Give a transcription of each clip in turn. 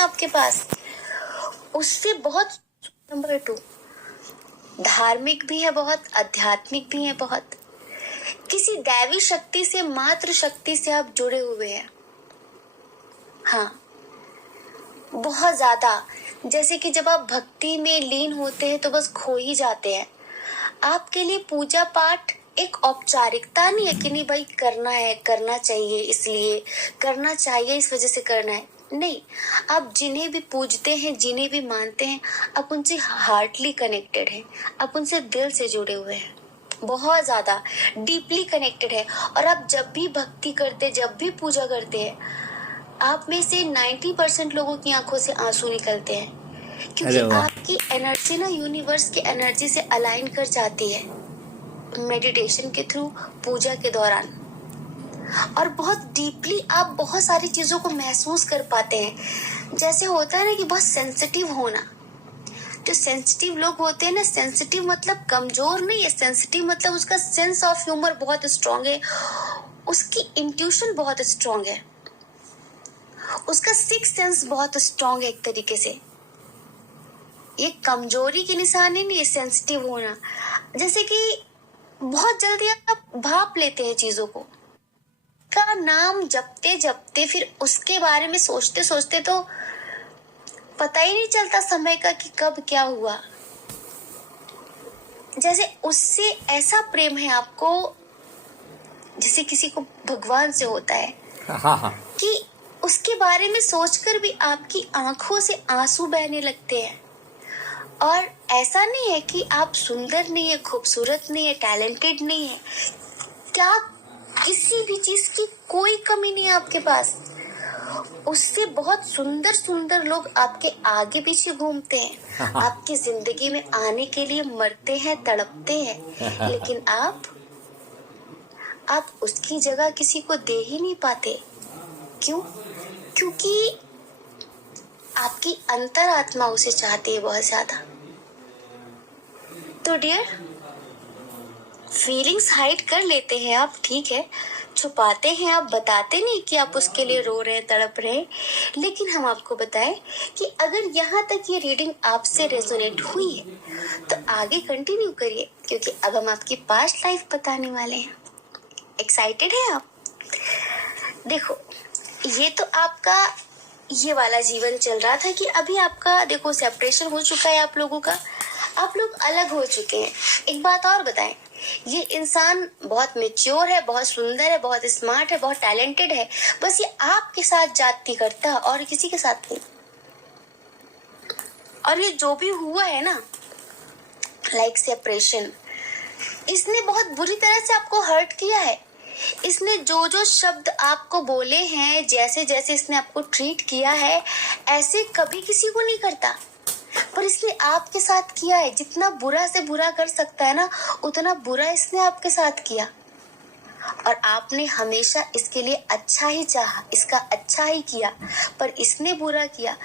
आपके पास, उससे बहुत। नंबर 2, धार्मिक भी है बहुत, आध्यात्मिक भी है बहुत। किसी दैवी शक्ति से, मातृ शक्ति से आप जुड़े हुए हैं। हाँ, बहुत ज्यादा। जैसे कि जब आप भक्ति में लीन होते हैं तो बस खो ही जाते हैं। आपके लिए पूजा पाठ एक औपचारिकता नहीं है कि नहीं भाई करना है, करना चाहिए, इसलिए करना चाहिए, इस वजह से करना है। नहीं, आप जिन्हें भी पूजते हैं, जिन्हें भी मानते हैं, आप उनसे हार्टली कनेक्टेड हैं, आप उनसे दिल से जुड़े हुए हैं, बहुत ज्यादा डीपली कनेक्टेड है। और आप जब भी भक्ति करते, जब भी पूजा करते हैं, आप में से 90% लोगों की आंखों से आंसू निकलते हैं, क्योंकि आपकी एनर्जी ना यूनिवर्स की एनर्जी से अलाइन कर जाती है मेडिटेशन के थ्रू, पूजा के दौरान। और बहुत डीपली आप बहुत सारी चीजों को महसूस कर पाते हैं। जैसे होता है ना कि बहुत सेंसिटिव होना। जो सेंसिटिव लोग होते हैं ना, सेंसिटिव मतलब कमजोर नहीं है, सेंसिटिव मतलब उसका सेंस ऑफ ह्यूमर बहुत स्ट्रांग है, उसकी इंट्यूशन बहुत स्ट्रांग है, उसका सिक्स सेंस बहुत स्ट्रांग है। एक तरीके से ये कमजोरी की निशानी नहीं है सेंसिटिव होना। जैसे कि बहुत जल्दी आप भाप लेते हैं चीजों को, का नाम जपते जपते फिर उसके बारे में सोचते सोचते तो पता ही नहीं चलता समय का कि कब क्या हुआ। जैसे उससे ऐसा प्रेम है आपको जैसे किसी को भगवान से होता है। हाँ। कि उसके बारे में सोचकर भी आपकी आंखों से आंसू बहने लगते हैं। और ऐसा नहीं है कि आप सुंदर नहीं है, खूबसूरत नहीं है, टैलेंटेड नहीं है, क्या किसी भी चीज की कोई कमी नहीं है आपके पास। उससे बहुत सुंदर सुंदर लोग आपके आगे पीछे घूमते हैं, आपकी जिंदगी में आने के लिए मरते हैं, तड़पते हैं, लेकिन आप उसकी जगह किसी को दे ही नहीं पाते। क्यों? क्योंकि आपकी अंतरात्मा उसे चाहती है बहुत ज्यादा। तो डियर, फीलिंग्स हाइड कर लेते हैं आप, ठीक है, छुपाते हैं आप, बताते नहीं कि आप उसके लिए रो रहे हैं, तड़प रहे हैं। लेकिन हम आपको बताएं कि अगर यहाँ तक ये रीडिंग आपसे रेजोनेट हुई है तो आगे कंटिन्यू करिए, क्योंकि अब हम आपकी पास्ट लाइफ बताने वाले हैं। एक्साइटेड हैं आप? देखो, ये तो आपका ये वाला जीवन चल रहा था कि अभी आपका देखो सेपरेशन हो चुका है आप लोगों का, आप लोग अलग हो चुके हैं। एक बात और बताएं, ये इंसान बहुत मैच्योर है, बहुत सुंदर है, बहुत स्मार्ट है, बहुत टैलेंटेड है, बस ये आपके साथ जाती करता और किसी के साथ नहीं। और ये जो भी हुआ है ना, लाइक सेपरेशन, इसने बहुत बुरी तरह से आपको हर्ट किया है। इसने जो जो शब्द आपको बोले हैं, जैसे जैसे इसने आपको ट्रीट किया है, ऐसे कभी किसी को नहीं करता, पर इसने आपके साथ किया है। जितना बुरा से बुरा कर सकता है ना, उतना बुरा इसने आपके साथ किया। और आपने हमेशा इसके लिए अच्छा ही चाहा, इसका अच्छा ही किया, पर इसने बुरा किया।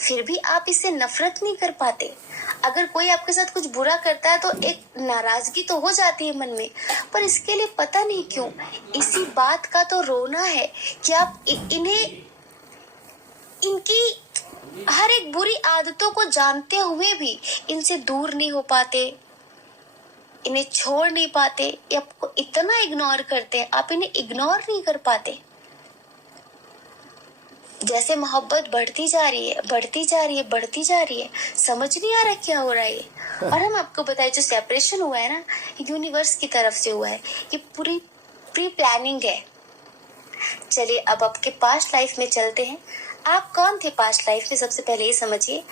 फिर भी आप इससे नफरत नहीं कर पाते। अगर कोई आपके साथ कुछ बुरा करता है तो एक नाराजगी तो हो जाती है मन में, पर इसके लिए पता नहीं क्यों इसी बात का तो रोना है कि आप इन्हें, इनकी हर एक बुरी आदतों को जानते हुए भी इनसे दूर नहीं हो पाते, इन्हें छोड़ नहीं पाते, ये आपको इतना इग्नोर करते हैं, आप इन्हें इग्नोर नहीं कर पाते। जैसे मोहब्बत बढ़ती जा रही है, बढ़ती जा रही है, बढ़ती जा रही है, समझ नहीं आ रहा क्या हो रहा है ये। और हम आपको बताएं, जो सेपरेशन हुआ है ना, यूनिवर्स की तरफ से हुआ है, ये पूरी प्री प्लानिंग है। चलिए अब आपके पास्ट लाइफ में चलते हैं। आप कौन थे पास्ट लाइफ में, सबसे पहले ये समझिए।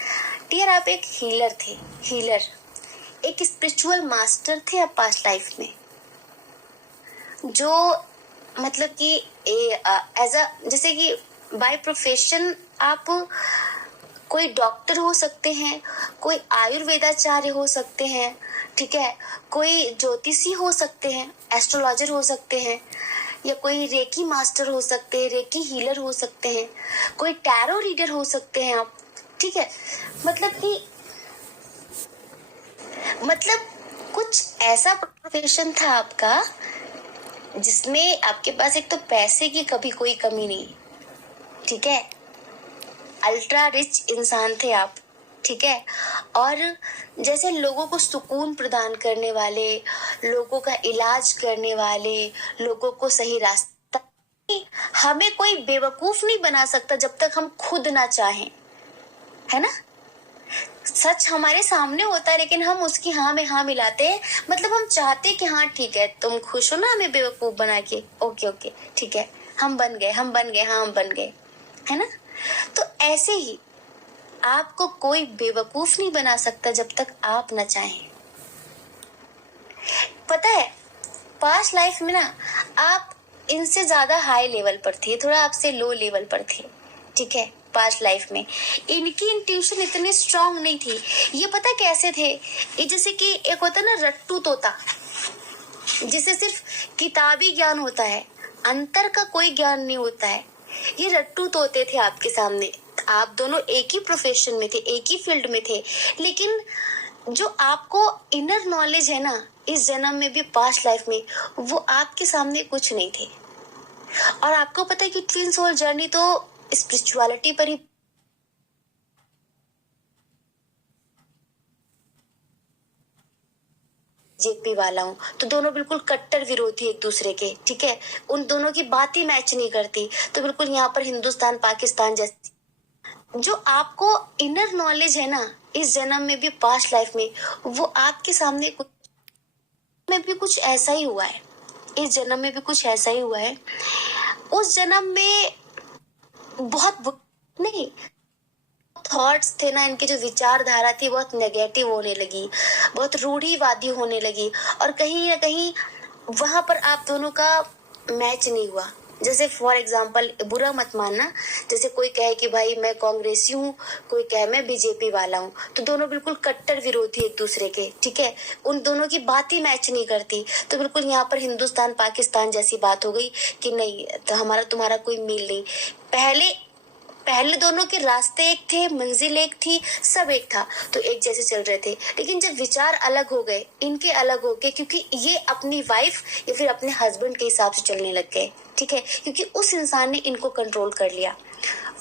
डियर, आप एक हीलर थे, हीलर, एक स्पिरिचुअल मास्टर थे आप पास्ट लाइफ में, जो मतलब कि एज अ, जैसे कि बाय प्रोफेशन आप कोई डॉक्टर हो सकते हैं, कोई आयुर्वेदाचार्य हो सकते हैं, ठीक है, कोई ज्योतिषी हो सकते हैं, एस्ट्रोलॉजर हो सकते हैं, या कोई रेकी मास्टर हो सकते हैं, रेकी हीलर हो सकते हैं, कोई टैरो रीडर हो सकते हैं आप, ठीक है। मतलब कुछ ऐसा प्रोफेशन था आपका जिसमें आपके पास एक तो पैसे की कभी कोई कमी नहीं, ठीक है, अल्ट्रा रिच इंसान थे आप, ठीक है। और जैसे लोगों को सुकून प्रदान करने वाले, लोगों का इलाज करने वाले, लोगों को सही रास्ता, हमें कोई बेवकूफ नहीं बना सकता जब तक हम खुद ना चाहें, है ना। सच हमारे सामने होता है लेकिन हम उसकी हाँ में हाँ मिलाते हैं। मतलब हम चाहते कि हाँ ठीक है, तुम खुश हो ना हमें बेवकूफ बना के, ओके ओके ठीक है, हम बन गए, हाँ हम बन गए, है ना। तो ऐसे ही आपको कोई बेवकूफ नहीं बना सकता जब तक आप ना चाहें। पता है, पास्ट लाइफ में ना आप इनसे ज्यादा हाई लेवल पर थे, थोड़ा आपसे लो लेवल पर थे, ठीक है। पास्ट लाइफ में इनकी इंट्यूशन इतनी स्ट्रांग नहीं थी। ये पता कैसे थे, ये जैसे कि एक होता ना रट्टू तोता, जिसे सिर्फ किताबी ज्ञान होता है, अंतर का कोई ज्ञान नहीं होता है। ये रट्टू तोते थे आपके सामने। आप दोनों एक ही प्रोफेशन में थे, एक ही फील्ड में थे, लेकिन जो आपको इनर नॉलेज है ना, इस जन्म में भी पास्ट लाइफ में, वो आपके सामने कुछ नहीं थे। और आपको पता है कि ट्विन सोल जर्नी तो स्पिरिचुअलिटी पर ही, जेपी वाला हूँ, तो दोनों बिल्कुल कट्टर विरोधी एक दूसरे के, ठीक है। उन दोनों की बात ही मैच नहीं करती, तो बिल्कुल यहाँ पर हिंदुस्तान पाकिस्तान जैसी। जो आपको इनर नॉलेज है ना, इस जन्म में भी पास्ट लाइफ में, वो आपके सामने कुछ में भी कुछ ऐसा ही हुआ है, इस जन्म में भी कुछ ऐसा ही हुआ है। उस जन्म में बहुत नहीं थॉट्स थे ना, इनकी जो विचारधारा थी बहुत नेगेटिव होने लगी, बहुत रूढ़िवादी होने लगी, और कहीं ना कहीं वहां पर आप दोनों का मैच नहीं हुआ। जैसे फॉर एग्जाम्पल, बुरा मत मानना, जैसे कोई कहे कि भाई मैं कांग्रेसी हूँ, कोई कहे मैं बीजेपी वाला हूँ, तो दोनों बिल्कुल कट्टर विरोधी एक दूसरे के, ठीक है। उन दोनों की बात ही मैच नहीं करती, तो बिल्कुल यहाँ पर हिंदुस्तान पाकिस्तान जैसी बात हो गई कि नहीं, तो हमारा तुम्हारा कोई मेल नहीं। पहले पहले दोनों के रास्ते एक थे, मंजिल एक थी, सब एक था, तो एक जैसे चल रहे थे। लेकिन जब विचार अलग हो गए, इनके अलग हो गए, क्योंकि ये अपनी वाइफ या फिर अपने हस्बैंड के हिसाब से चलने लग गए, ठीक है, क्योंकि उस इंसान ने इनको कंट्रोल कर लिया,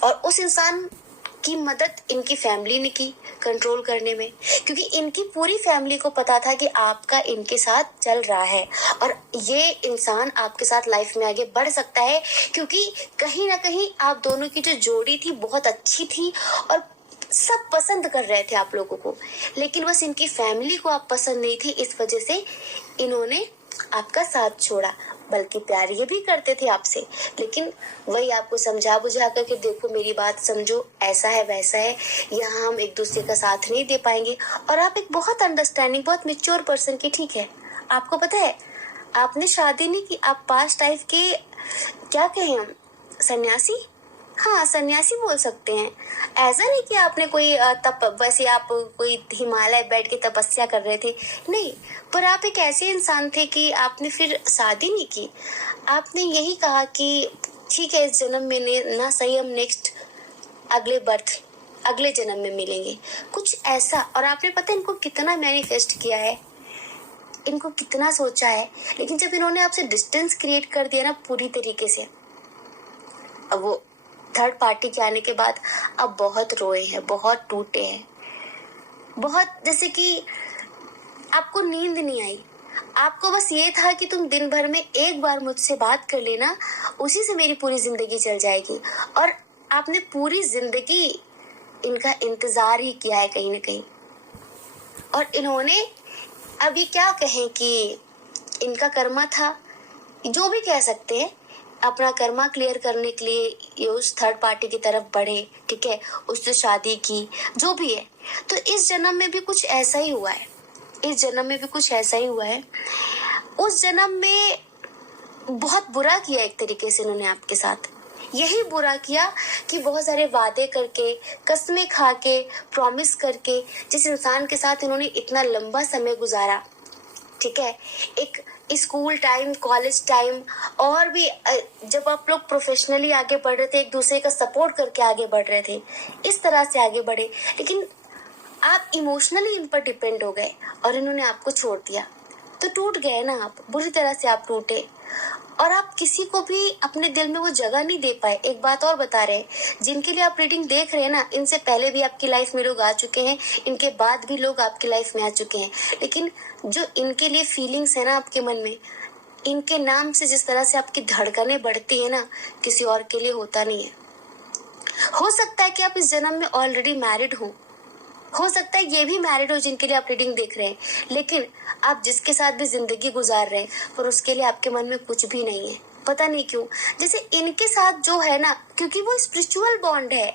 और उस इंसान की मदद इनकी फैमिली ने की कंट्रोल करने में, क्योंकि इनकी पूरी फैमिली को पता था कि आपका इनके साथ चल रहा है, और ये इंसान आपके साथ लाइफ में आगे बढ़ सकता है, क्योंकि कहीं ना कहीं आप दोनों की जो जोड़ी थी बहुत अच्छी थी, और सब पसंद कर रहे थे आप लोगों को, लेकिन बस इनकी फैमिली को आप पसंद नहीं थी, इस वजह से इन्होंने आपका साथ छोड़ा। बल्कि प्यार ये भी करते थे आपसे, लेकिन वही आपको समझा बुझा कर कि देखो मेरी बात समझो, ऐसा है वैसा है, यहाँ हम एक दूसरे का साथ नहीं दे पाएंगे। और आप एक बहुत अंडरस्टैंडिंग, बहुत मेच्योर पर्सन की, ठीक है। आपको पता है, आपने शादी नहीं की, आप पास्ट लाइफ के क्या कहें हम, सन्यासी, हाँ सन्यासी बोल सकते हैं। ऐसा नहीं कि आपने कोई वैसे आप कोई हिमालय बैठ के तपस्या कर रहे थे, नहीं, पर आप एक ऐसे इंसान थे कि आपने फिर शादी नहीं की। आपने यही कहा कि ठीक है, इस जन्म में ना सही, हम नेक्स्ट अगले जन्म में मिलेंगे, कुछ ऐसा। और आपने पता इनको कितना मैनिफेस्ट किया है, इनको कितना सोचा है, लेकिन जब इन्होंने आपसे डिस्टेंस क्रिएट कर दिया ना पूरी तरीके से, अब वो थर्ड पार्टी के आने के बाद अब बहुत रोए हैं, बहुत टूटे हैं, बहुत, जैसे कि आपको नींद नहीं आई, आपको बस ये था कि तुम दिन भर में एक बार मुझसे बात कर लेना, उसी से मेरी पूरी जिंदगी चल जाएगी। और आपने पूरी जिंदगी इनका इंतजार ही किया है कहीं ना कहीं। और इन्होंने अब ये क्या कहें कि इनका कर्मा था, जो भी कह सकते हैं, अपना कर्मा क्लियर करने के लिए ये उस थर्ड पार्टी की तरफ बढ़े, ठीक है, उससे शादी की, जो भी है। तो इस जन्म में भी कुछ ऐसा ही हुआ है, इस जन्म में भी कुछ ऐसा ही हुआ है। उस जन्म में बहुत बुरा किया एक तरीके से इन्होंने आपके साथ, यही बुरा किया कि बहुत सारे वादे करके, कस्में खा के, प्रॉमिस करके, जिस इंसान के साथ इन्होंने इतना लंबा समय गुजारा, ठीक है, एक स्कूल टाइम, कॉलेज टाइम, और भी जब आप लोग प्रोफेशनली आगे बढ़ रहे थे, एक दूसरे का सपोर्ट करके आगे बढ़ रहे थे, इस तरह से आगे बढ़े, लेकिन आप इमोशनली इन पर डिपेंड हो गए और इन्होंने आपको छोड़ दिया, तो टूट गए ना आप, बुरी तरह से आप टूटे। और आप किसी को भी अपने दिल में वो जगह नहीं दे पाए। एक बात और बता रहे हैं, जिनके लिए आप रीडिंग देख रहे हैं ना, इनसे पहले भी आपकी लाइफ में लोग आ चुके हैं, इनके बाद भी लोग आपकी लाइफ में आ चुके हैं, लेकिन जो इनके लिए फीलिंग्स है ना आपके मन में, इनके नाम से जिस तरह से आपकी धड़कनें बढ़ती है ना, किसी और के लिए होता नहीं है। हो सकता है कि आप इस जन्म में ऑलरेडी मैरिड हो सकता है ये भी मैरिड हो जिनके लिए आप रीडिंग देख रहे हैं, लेकिन आप जिसके साथ भी जिंदगी गुजार रहे हैं, पर उसके लिए आपके मन में कुछ भी नहीं है। पता नहीं क्यों। जैसे इनके साथ जो है ना, क्योंकि वो स्पिरिचुअल बॉन्ड है,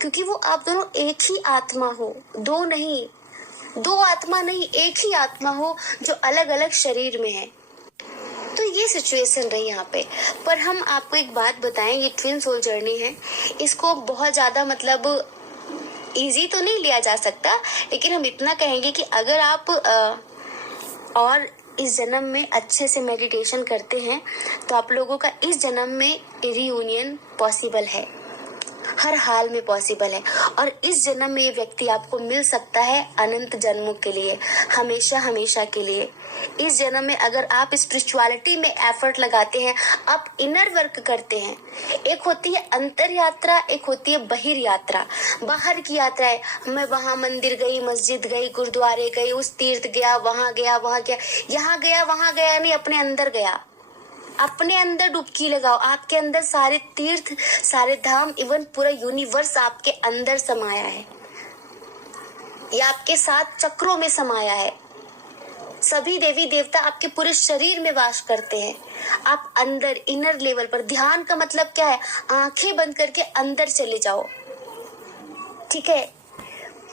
क्योंकि वो आप दोनों एक ही आत्मा हो, दो आत्मा नहीं, एक ही आत्मा हो जो अलग अलग शरीर में है। तो ये सिचुएशन रही यहाँ पे। पर हम आपको एक बात बताएं, ये ट्विन सोल जर्नी है, इसको बहुत ज्यादा मतलब इजी तो नहीं लिया जा सकता, लेकिन हम इतना कहेंगे कि अगर आप और इस जन्म में अच्छे से मेडिटेशन करते हैं तो आप लोगों का इस जन्म में रियूनियन पॉसिबल है, हर हाल में पॉसिबल है। और इस जन्म में ये व्यक्ति आपको मिल सकता है अनंत जन्मों के लिए, हमेशा हमेशा के लिए। इस जन्म में अगर आप स्पिरिचुअलिटी में एफर्ट लगाते हैं, आप इनर वर्क करते हैं, एक होती है अंतर यात्रा, एक होती है बहिर यात्रा। बाहर की यात्रा है, मैं वहां मंदिर गई, मस्जिद गई, गुरुद्वारे गई, उस तीर्थ गया, वहां गया, यहाँ गया, वहां गया नहीं, अपने अंदर गया। अपने अंदर डुबकी लगाओ, आपके अंदर सारे तीर्थ, सारे धाम, इवन पूरा यूनिवर्स आपके अंदर समाया है, या आपके 7 चक्रों में समाया है। सभी देवी देवता आपके पूरे शरीर में वास करते हैं। आप अंदर इनर लेवल पर, ध्यान का मतलब क्या है, आंखें बंद करके अंदर चले जाओ, ठीक है,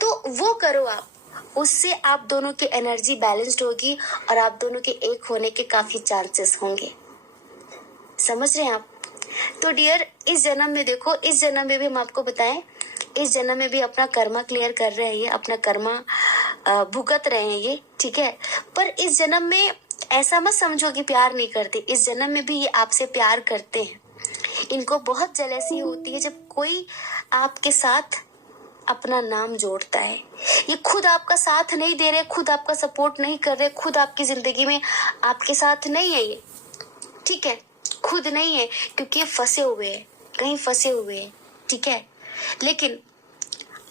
तो वो करो आप। उससे आप दोनों की एनर्जी बैलेंस्ड होगी और आप दोनों के एक होने के काफी चांसेस होंगे। समझ रहे हैं आप? तो डियर, इस जन्म में देखो, इस जन्म में भी हम आपको बताएं, इस जन्म में भी अपना कर्मा क्लियर कर रहे हैं, ये अपना कर्मा भुगत रहे हैं ये, ठीक है। पर इस जन्म में ऐसा मत समझो कि प्यार नहीं करते, इस जन्म में भी ये आपसे प्यार करते हैं। इनको बहुत जेलसी होती है जब कोई आपके साथ अपना नाम जोड़ता है। ये खुद आपका साथ नहीं दे रहे, खुद आपका सपोर्ट नहीं कर रहे, खुद आपकी जिंदगी में आपके साथ नहीं है ये, ठीक है, खुद नहीं है, क्योंकि ये फंसे हुए हैं, कहीं फंसे हुए हैं, ठीक है। लेकिन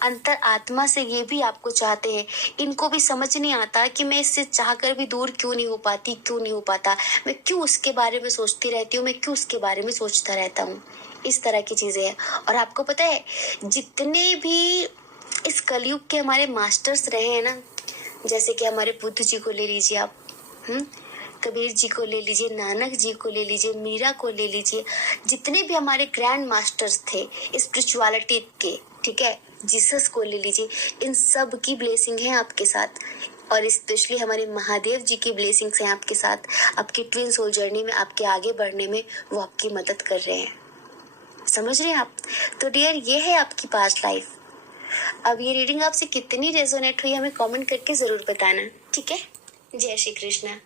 अंतर आत्मा से ये भी आपको चाहते हैं। इनको भी समझ नहीं आता कि मैं इससे चाहकर भी दूर क्यों नहीं हो पाती, क्यों नहीं हो पाता, मैं क्यों उसके बारे में सोचती रहती हूँ, मैं क्यों उसके बारे में सोचता रहता हूँ। इस तरह की चीजें हैं। और आपको पता है, जितने भी इस कलयुग के हमारे मास्टर्स रहे हैं ना, जैसे कि हमारे बुद्ध जी को ले लीजिए आप, कबीर जी को ले लीजिए, नानक जी को ले लीजिए, मीरा को ले लीजिए, जितने भी हमारे ग्रैंड मास्टर्स थे स्पिरिचुअलिटी के, ठीक है, जीसस को ले लीजिए, इन सब की ब्लेसिंग है आपके साथ। और स्पेशली हमारे महादेव जी की ब्लेसिंग्स हैं आपके साथ, आपकी ट्विन सोल जर्नी में, आपके आगे बढ़ने में वो आपकी मदद कर रहे हैं। समझ रहे हैं आप? तो डियर, ये है आपकी पास्ट लाइफ। अब ये रीडिंग आपसे कितनी रेजोनेट हुई हमें कमेंट करके जरूर बताना, ठीक है। जय श्री कृष्णा।